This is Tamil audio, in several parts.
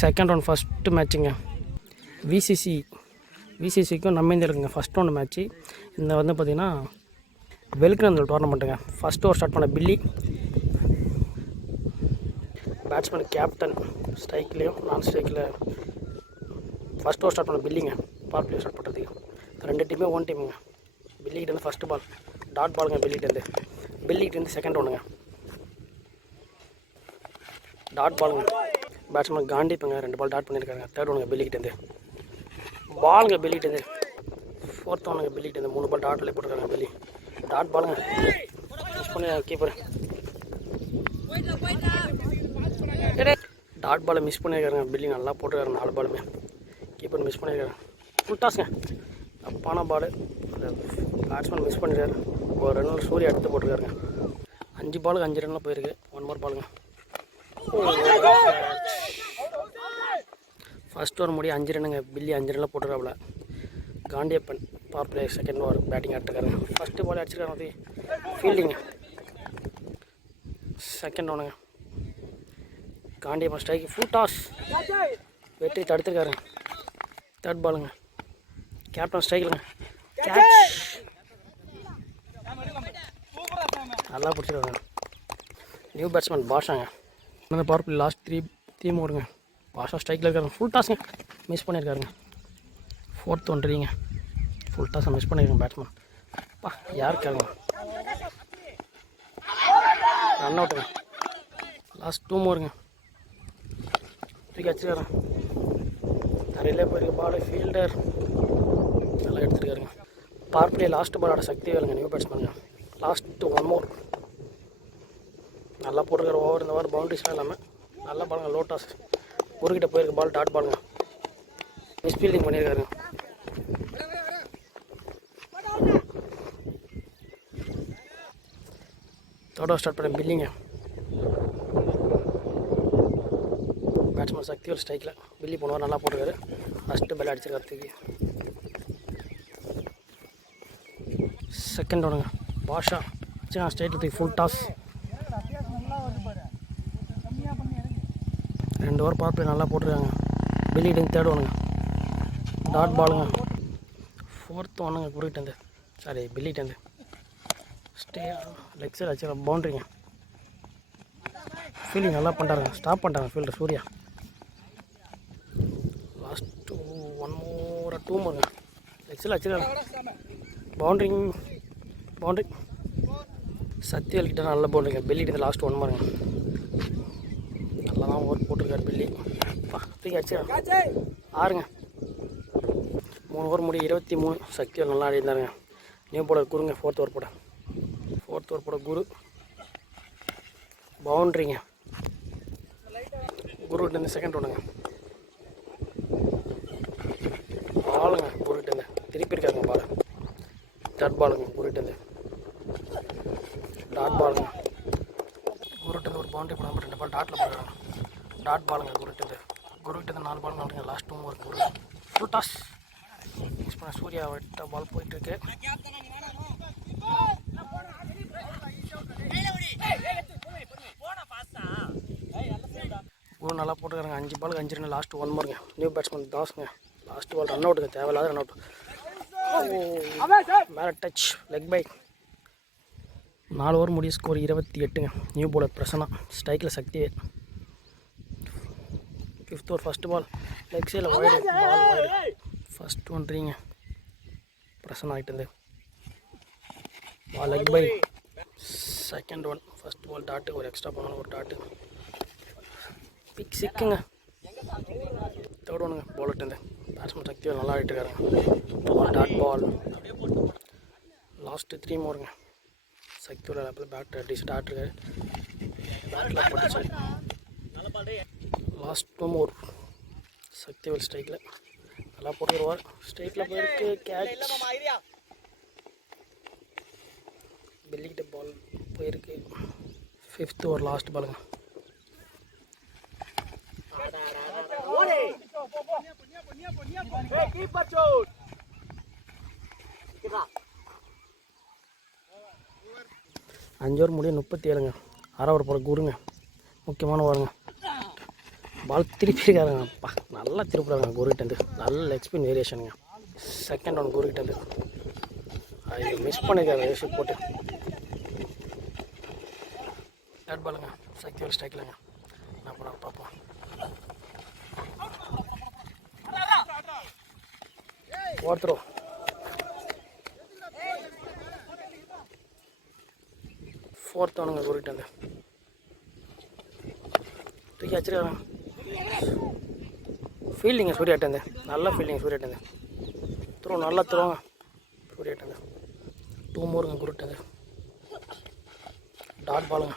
செகண்ட் ரவுண்ட் ஃபஸ்ட்டு மேட்ச்சுங்க. விசிசிக்கும் நம்ம இந்தியாவுக்குங்க ஃபஸ்ட் ரவுண்டு மேட்ச்சு. இந்த வந்து பார்த்திங்கன்னா வெல்கனந்தல் டோர்னமெண்ட்டுங்க. ஃபஸ்ட்டு ஓவர் ஸ்டார்ட் பண்ண பில்லி, பேட்ஸ்மேன் கேப்டன், ஸ்ட்ரைக்லேயும் நான் ஸ்ட்ரைக்கில் ஃபஸ்ட் ஓவர் ஸ்டார்ட் பண்ண பில்லிங்க. பவர் பிளே ஸ்டார்ட் பண்ணுறதுக்கு ரெண்டு டீமே ஓன் டீமுங்க. பில்லிகிட்டேருந்து ஃபஸ்ட்டு பால் டாட் பாலுங்க. பில்லிகிட்டேருந்து செகண்ட் ரவுண்டுங்க டாட் பாலுங்க. பேட்ஸ்மேன் காண்டிப்புங்க 2 பால் டாட் பண்ணியிருக்காங்க. தேர்ட் ஒன்றுங்க பில்லிகிட்டேருந்து பாலுங்க. பில்லிகிட்டேருந்து ஃபோர்த் ஒன்றுங்க பில்லிகிட்டேருந்து 3 பால் டாட்டில் போட்டுருக்காங்க. பில்லி டாட் பாலுங்க. மிஸ் பண்ணி கீப்பர் டாட் பாலை மிஸ் பண்ணியிருக்காருங்க. பில்லி நல்லா போட்டுருக்காரு 4 பாலுமே. கீப்பர் மிஸ் பண்ணியிருக்காரு. ஃபுல் டாஸ்ங்க. தப்பான பால். பேட்ஸ்மேன் மிஸ் பண்ணியிருக்காரு. ஒரு 2 ரன் சூரிய எடுத்து போட்டிருக்காருங்க. 5 பாலுக்கு 5 ரன்லாம் போயிருக்கு. 1 more பாலுங்க. ஃபஸ்ட் ஓவர் முடிய 5 ரன்னுங்க. பில்லி 5 ரனில் போட்டுருக்காப்புல. Kandiyappan power play second over batting ஆட்டுருக்காருங்க. ஃபஸ்ட்டு பால் அடிச்சிருக்காரு. ஃபீல்டிங்க. செகண்ட் ஒன்றுங்க Kandiyappan strike full toss. Vetri தடுத்துருக்காருங்க. தேர்ட் பாலுங்க கேப்டன் ஸ்ட்ரைக்கிலுங்க. கேட்ச் நல்லா பிடிச்சிருக்காங்க. நியூ பேட்ஸ்மேன் பாஷாங்க. அந்த பவர் பிளே லாஸ்ட் த்ரீ ஓவருங்க. பாஷா ஸ்ட்ரைக்கில் இருக்காருங்க. ஃபுல் டாஸுங்க மிஸ் பண்ணியிருக்காருங்க. ஃபோர்த் ஒன்றிங்க ஃபுல் டாஸை மிஸ் பண்ணியிருக்காங்க பேட்ஸ்மேன். யாருக்காருங்க ரன் அவுட்டுங்க. லாஸ்ட் 2 ஓவருங்க. தூக்கி வச்சுருக்காருங்க. நிறையிலே போயிருக்கு பால். ஃபீல்டர் நல்லா எடுத்துருக்காருங்க. பவர் பிளே லாஸ்ட் பாலோட சக்தி வேலைங்க நியூ பேட்ஸ்மேனுங்க. லாஸ்ட்டு 1 more நல்லா போட்டுருக்காரு. ஓவர் இந்த ஓவர் பவுண்டரிஸ்லாம் இல்லாமல் நல்லா பாருங்க. லோ டாஸ் ஒருக்கிட்ட போயிருக்கு பால். டாட் பாலுங்க. மிஸ் ஃபீல்டிங் பண்ணியிருக்காருங்க. தேர்ட் ஸ்டார்ட் பண்ண பில்லிங்க. பேட்ஸ்மேன் சக்திவேல் ஸ்ட்ரைக்கில். பில்லி போனவர் நல்லா போட்டுருக்காரு. ஃபஸ்ட்டு பால் அடிச்சிருக்காரு தூக்கி. செகண்ட் ஒன்றுங்க பாஷா ஸ்ட்ரைட்டில் தூக்கி full toss. 2 over power play நல்லா போட்டுருக்காங்க. பில்லிகிட்டேருந்து தேர்ட் ஒன்றுங்க டாட் பாலுங்க. ஃபோர்த் ஒன்றுங்க குறுக்கிட்டேருந்து பில்லிகிட்டேருந்து லெக் சைடு வச்சு பவுண்ட்ரிங்க. ஃபீல்டிங் நல்லா பண்ணுறாங்க. ஸ்டாப் பண்ணிட்டாங்க ஃபீல்டர் சூர்யா. லாஸ்ட்டு 1 more 2 moreங்க. லெக் சைடில் வச்சுருக்காங்க. பவுண்ட்ரி சக்திவேல் கிட்ட நல்ல பவுண்ட்ரிங்க. பில்லிகிட்டேருந்து லாஸ்ட் 1 moreங்க. நல்லா தான் ஓவர் போட்டிருக்காரு பில்லி. தூக்கி அடிச்சிருக்காங்க. 6ங்க. 3 ஓவர் முடிய 23. சக்திவேல் நல்லா ஆடி இருந்தாருங்க. நியூ போட குருங்க. ஃபோர்த் ஓவர் போட குரு பவுண்ட்ரிங்க. குருகிட்டேருந்து செகண்ட் ஒன்றுங்க பாலுங்க. குருகிட்டேருந்து திருப்பி இருக்காருங்க பால். தேர்ட் பாலுங்க குருகிட்டேருந்து டாட் பாலுங்க. குருகிட்டேருந்து ஒரு பவுண்டரி போடாமல் 2 பால் டாட்டில் போடுறாங்க. டாட் பாலுங்க குருகிட்டேருந்து 4 பால் நாட்டுங்க. லாஸ்ட் 2 more குரு ஃபுல் டாஸ் மிஸ் பண்ண சூர்யா விட்ட பால் போயிட்டுருக்கு. குரு நல்லா போட்டுருக்காங்க. 5 பாலுக்கு 5 ரன். லாஸ்ட் 1 moreங்க. நியூ பேட்ஸ்மேன் தாஸ்ங்க. லாஸ்ட் பால் ரன் அவுட்டுங்க. தேவையில்லாத ரன் அவுட். மேலே டச் லெக் பை. 4 ஓவர் முடிய ஸ்கோர் 28ங்க. நியூ போலர் பிரசன்னா ஸ்ட்ரைக்கில் Sakthivel. 5th over first ball leg சைடில் வைடு பால் வைடு. ஃபஸ்ட் ஒன்றிங்க பிரசன்னா ஆகிட்டு ball leg bye. Second one first ball dot. ஒரு எக்ஸ்ட்ரா பண்ணணும். ஒரு டாட்டு பிக் சிக்குங்க. தேர்ட் ஒன்றுங்க போலட்டு. பேட்ஸ்மேன் சக்திவேல் நல்லா ஆகிட்டு இருக்காருங்க. Dot ball. லாஸ்ட்டு 3 moreங்க. சக்திவேல் அப்போ பேட் டீசெண்டாக ஆட்டிருக்காரு. பேட்டில் போட்டுச்சு. லாஸ்ட் 2 more சக்திவேல் ஸ்ட்ரைக்கில் நல்லா போட்டுருவார். ஸ்ட்ரைக்கில் போயிருக்கு. கேட்ச். பில்லிகிட்ட பால் போயிருக்கு. 5th ஓவர் லாஸ்ட் பாலுங்க. அஞ்சு ஓவர் முடிய 37ங்க. 6 ஓவர் போகிற குருங்க. முக்கியமான ஓவருங்க. பால் திருப்பியிருக்காருங்கப்பா, நல்லா திருப்புறாங்க குருகிட்டேருந்து. நல்ல எக்ஸ்பின் வேரியேஷனுங்க. Second one குருகிட்டேருந்து. ஐயோ, மிஸ் பண்ணியிருக்காரு ரேஷிப் போட்டு. தேர்ட் பாலுங்க, சக்திவேல் ஸ்ட்ரைக்கில்ங்க. என்ன பண்ண பார்ப்போம். Fourth row. ஃபோர்த் ஒன்றுங்க குருகிட்டேருந்து. தூக்கி வச்சிருக்காங்க. ஃபீல்டிங்க சூர்யாட்டேருந்து. நல்ல ஃபீல்டிங் சூர்யாட்டேருந்து. த்ரோ நல்லா த்ரோங்க சூர்யாட்டேருந்து. 2 மோருங்க குருட்டேருந்து. டாட் பாலுங்க.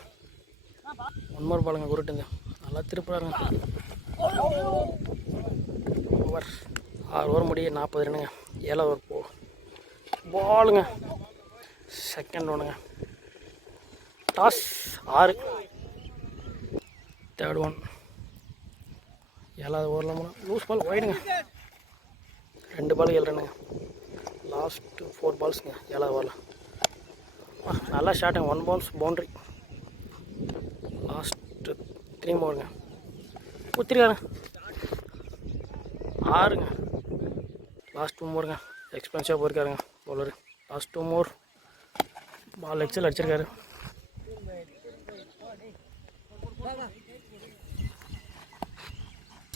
1 மோர் பாலுங்க குருட்டேருந்து. நல்லா திருப்புறாருங்க. ஓவர் 6 ஓவர் முடிய 40 ரன்னுங்க. 7 ஓவர் பாலுங்க. செகண்ட் ஒன்றுங்க. டாஸ் 6. Third one. 7வது ஓவரில் லூஸ் பால் ஒயிடுங்க. 2 பால் 7 ரன்னுங்க. லாஸ்ட்டு 4 பால்ஸுங்க 7வது ஓவரில். நல்லா ஷாட்டுங்க. 1 பால்ஸ் பவுண்ட்ரி. லாஸ்ட்டு 3 மோருங்க. ஊற்றிருக்காருங்க. 6ங்க. லாஸ்ட் 2 மோருங்க. எக்ஸ்பென்சிவாக போயிருக்காருங்க பவுலரு. Last 2 more. பால் எக்ஸல் அடிச்சிருக்காரு.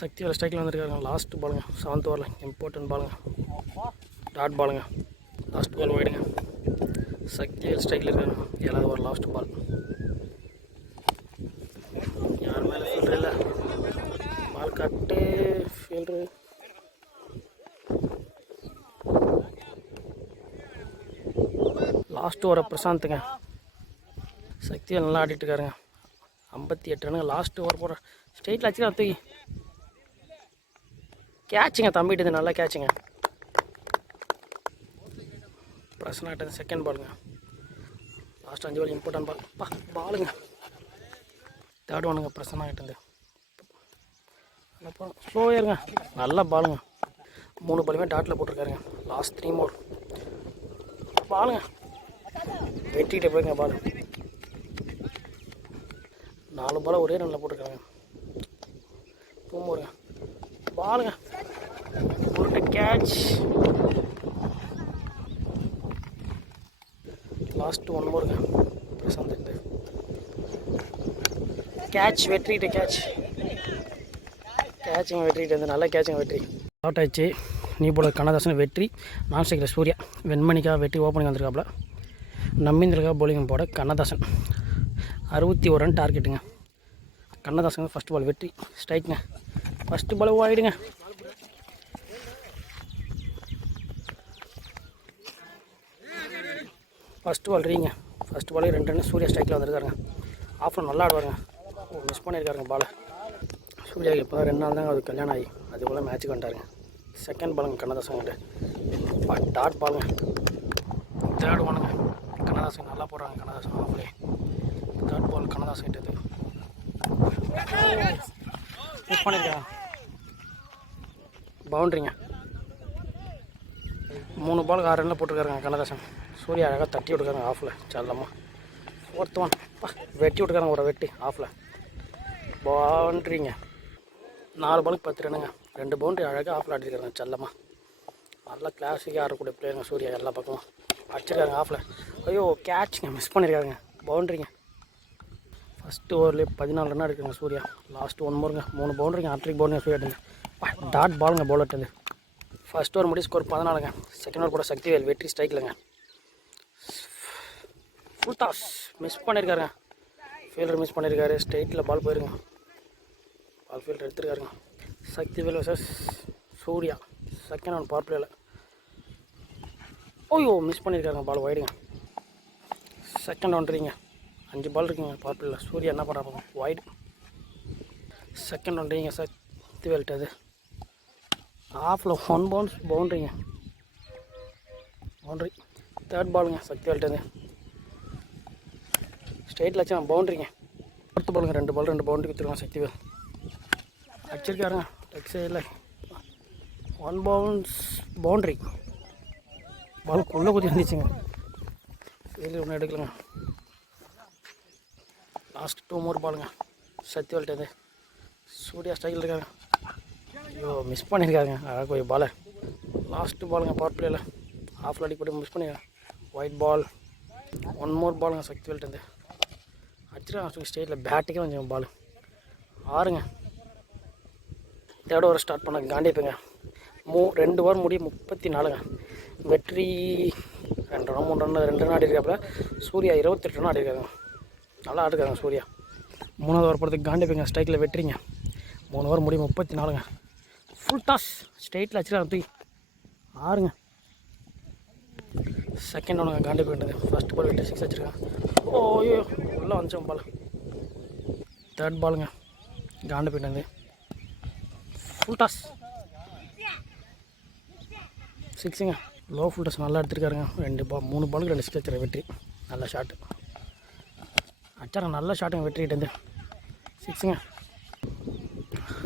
சக்திவேல் ஸ்ட்ரைக்கில் வந்துருக்காருங்க. லாஸ்ட் பாலுங்க 7th ஓவரில். இம்பார்ட்டன்ட் பாலுங்க. டாட் பாலுங்க. Last ball ஒயிடுங்க. சக்திவேல் ஸ்ட்ரைக்கில் இருக்காருங்க. 7வது ஓவர் லாஸ்ட் பால். யார் மேலே ஃபீல்டர் இல்லை. பால் கட்டு ஃபீல்டரு. லாஸ்ட் ஓவரை பிரசாந்துங்க. சக்திவேல் நல்லா ஆடிட்டு இருக்காருங்க. 58 ரன்னுங்க. லாஸ்ட் ஓவர் போடுற ஸ்ட்ரெயிட்டில் வச்சுக்கலாம். தூக்கி கேட்சுங்க. தம்பிட்டு நல்லா கேட்சுங்க. பிரசனாகிட்டது. செகண்ட் பாலுங்க. லாஸ்ட் 5 பால் இம்பார்ட்டன்ட் பால். பாலுங்க. தேர்ட் ஒன்றுங்க. பிரசனாகிட்டது. அப்புறம் ஸ்லோவாக இருங்க. நல்ல பாலுங்க. 3 பாலுமே டாட்டில் போட்டிருக்காருங்க. லாஸ்ட் 3 மோர். பாலுங்க. வெட்டிகிட்டே போயிருங்க பால். 4 பால் ஒரே ரனில் போட்டிருக்காங்க. 2 மோருங்க. பாலுங்க. ஒரு கேட்ச். லாஸ்ட் 1 மோருங்க. பிரசாந்த் கேட்ச். வெற்றிகிட்ட கேட்ச். கேட்சுங்க வெற்றிகிட்ட வந்து நல்ல கேட்சுங்க. வெற்றி அவுட் ஆயிடுச்சு. நீ போல கண்ணதாசன் வெற்றி. நான் ஸ்ட்ரைக்கில் சூர்யா. வெண்மணிக்காக வெற்றி ஓப்பனிங் வந்திருக்காப்புல. நம்மிந்திரக்கா பவுலிங் போட கண்ணதாசன். 61 ரன் டார்கெட்டுங்க. Kannadasan first ball Vetri. ஸ்ட்ரைக்குங்க. ஃபஸ்ட்டு பால் ஆகிடுங்க. ஃபஸ்ட் பால் ரீங்க. ஃபஸ்ட் பாலே 2 ரன். சூர்யா ஸ்ட்ரைக்கில் வந்திருக்காருங்க. ஆஃபில் நல்லா ஆடுவாருங்க. மிஸ் பண்ணியிருக்காருங்க பாலை. சூர்யாவுக்கு இப்போ தான் 2 நாள் தாங்க அது கல்யாணம் ஆகி அதுக்குள்ளே மேட்ச்சுக்கு வந்துட்டாருங்க. செகண்ட் பாலுங்க கண்ணதாசன் கிட்ட. டாட் பாலுங்க. தேர்ட் ஒன்றுங்க. கண்ணதாசன் நல்லா போடுறாங்க. கண்ணதாசன் ஆஃப்லே. தேர்ட் பால் கண்ணதாசன் கிட்டது. மிஸ் பண்ணியிருக்காங்க. பவுண்ட்ரிங்க. 3 பாலுக்கு 6 ரனில் போட்டிருக்காருங்க கண்ணதாசன். சூர்யா அழகாக தட்டி விட்டுருக்காங்க ஆஃபில். சல்லம்மா. 4th one. வெட்டி விட்டுருக்காங்க. ஒரு வெட்டி ஆஃபில். பவுண்ட்ரிங்க. 4 பாலுக்கு 10 ரன்னுங்க. 2 பவுண்ட்ரி அழகாக ஆஃபில் ஆடிருக்காங்க. செல்லம்மா. நல்லா கிளாஸிக்காக ஆடக்கூடிய பிளேயருங்க சூர்யா. எல்லா பக்கமும் அடிச்சிருக்காங்க ஆஃபில். ஐயோ கேட்சுங்க. மிஸ் பண்ணியிருக்காங்க. பவுண்ட்ரிங்க. ஃபஸ்ட்டு ஓவர்லேயே 14 ரன் எடுக்குங்க சூர்யா. லாஸ்ட் 1 மோருங்க. 3 பவுண்ட்ரிங்க. ஹாட்ரிக் பவுண்டரிங்க சூர்யாட்டுங்க. டாட் பாலுங்க பவுலர்ட்டு. ஃபஸ்ட் ஓவர் முடி ஸ்கோர் 14ங்க. செகண்ட் ஓவர் கூட சக்திவேல் வெற்றி ஸ்ட்ரைக்கில்ங்க. Full toss. மிஸ் பண்ணியிருக்காருங்க. ஃபீல்டர் மிஸ் பண்ணியிருக்காரு. ஸ்ட்ரைட்டில் பால் போயிருங்க. பால் ஃபீல்டர் எடுத்துருக்காருங்க. Sakthivel versus Surya. Second one power பிளேயில். ஓய்யோ மிஸ் பண்ணியிருக்காருங்க. பால் ஒயிடுங்க. செகண்ட் ஒன்றிங்க. 5 பால் இருக்குங்க பவர் பிளேயில். சூர்யா என்ன பண்ணுறாங்க. ஒயிடு. செகண்ட் ஒன்றிங்க. சக்திவேல்ட்டு அது ஆஃபில் 1 பவுன்ஸ் பவுண்ட்ரிங்க. பவுண்ட்ரி. தேர்ட் பாலுங்க சக்திவேல்ட்டு. ஸ்ட்ரைட்டில் வச்சு பவுண்ட்ரிங்க. 4th பாலுங்க. 2 பால் 2 பவுண்ட்ரி கொடுத்துருக்காங்க சக்திவேல். அடிச்சிருக்காருங்க. லெக் சைடில் 1 பவுன்ஸ் பவுண்ட்ரி. பால் குள்ளே குத்தி வந்துச்சுங்க. ஃபீல்டு ஒன்றும் எடுக்கலங்க. லாஸ்ட் 2 மோர் பாலுங்க சக்திவேல்ட்டு. சூர்யா ஸ்ட்ரைக்கில் இருக்காங்க. ஐயோ மிஸ் பண்ணியிருக்காங்க அழகாக ஒரு பாலை. லாஸ்ட்டு பாலுங்க பவர் பிளேயில் ஆஃபில் அடி போட்டு மிஸ் பண்ணிடுறேன். White ball. ஒன் மோர் பாலுங்க சக்திவேல்ட்டு அடிச்சிருக்காங்க ஸ்டேட்டில் பேட்டுக்கே கொஞ்சம் பால் 6ங்க. தேர்ட் ஓவர் ஸ்டார்ட் பண்ண காண்டிப்பேங்க. 2 ஓவர் முடி 34ங்க. வெற்றி 2 ரன் 3 ரன் 2 ரன் ஆடிருக்காப்புல. சூர்யா 28 ரன் ஆடிருக்காங்க. நல்லா ஆடிருக்காங்க சூர்யா. 3வது ஓவர் போகிறதுக்கு காண்டிப்பேங்க ஸ்ட்ரைக்கில் வெற்றிங்க. 3 ஓவர் முடி 34ங்க. ஃபுல் டாஸ் ஸ்ட்ரைட்டில் வச்சுருக்காங்க தூக்கி 6ங்க. செகண்ட் ஒன்றுங்க காண்டி போயிட்டது. ஃபஸ்ட் பால் விட்டு 6 வச்சுருக்காங்க. ஓய்யோ உள்ளே வந்துச்சோம் பால். தேர்ட் பாலுங்க காண்டி போயிட்டது. ஃபுல் டாஸ் 6ங்க. லோ ஃபுல் டாஸ் நல்லா எடுத்துருக்காருங்க. 3 பாலுக்கு 2 6 வச்சுருக்க வெற்றி. நல்ல ஷாட்டு அச்சாருங்க. நல்ல ஷாட்டுங்க வெற்றிக்கிட்டேருந்து 6ங்க.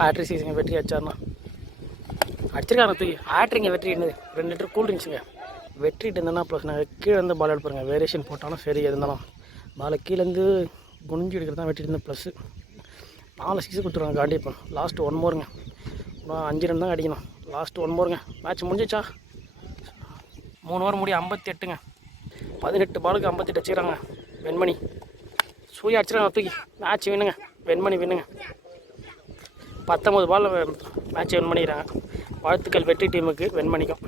ஹேட்ரிக் 6ங்க. வெற்றி அச்சாருண்ணா அடிச்சிருக்காங்க தூக்கி ஹேட்ரிங்க. வெற்றி என்னது 2 லிட்டர் கூல் ட்ரிங்க்ஸுங்க. வெற்றிட்டு இருந்தேன்னா ப்ளஸ் நாங்கள் கீழே இருந்து பால் எடுப்பாருங்க. வேரியேஷன் போட்டாலும் சரி இருந்தாலும் பாலை கீழேருந்து குனிஞ்சு எடுக்கிறது தான் வெற்றிட்டு இருந்தேன். ப்ளஸ்ஸு 4 6 கொடுத்துருவாங்க காண்டிப்பேன். லாஸ்ட்டு 1 மோருங்க. 5 ரன் தான் அடிக்கணும். லாஸ்ட்டு 1 மோருங்க. மேட்ச் முடிஞ்சிச்சா? 3 ஓவர் முடி 58ங்க. 18 பாலுக்கு 58 வச்சுக்கிறாங்க. வெண்மணி சூர்யா அடிச்சிருக்காங்க தூக்கி. மேட்ச் வின்னுங்க. வெண்மணி வின்னுங்க. 19 பால் மேட்ச் வின் பண்ணிக்கிறாங்க. வாழ்த்துக்கள் வெற்றி டீமுக்கு வெண்மணிக்கும்.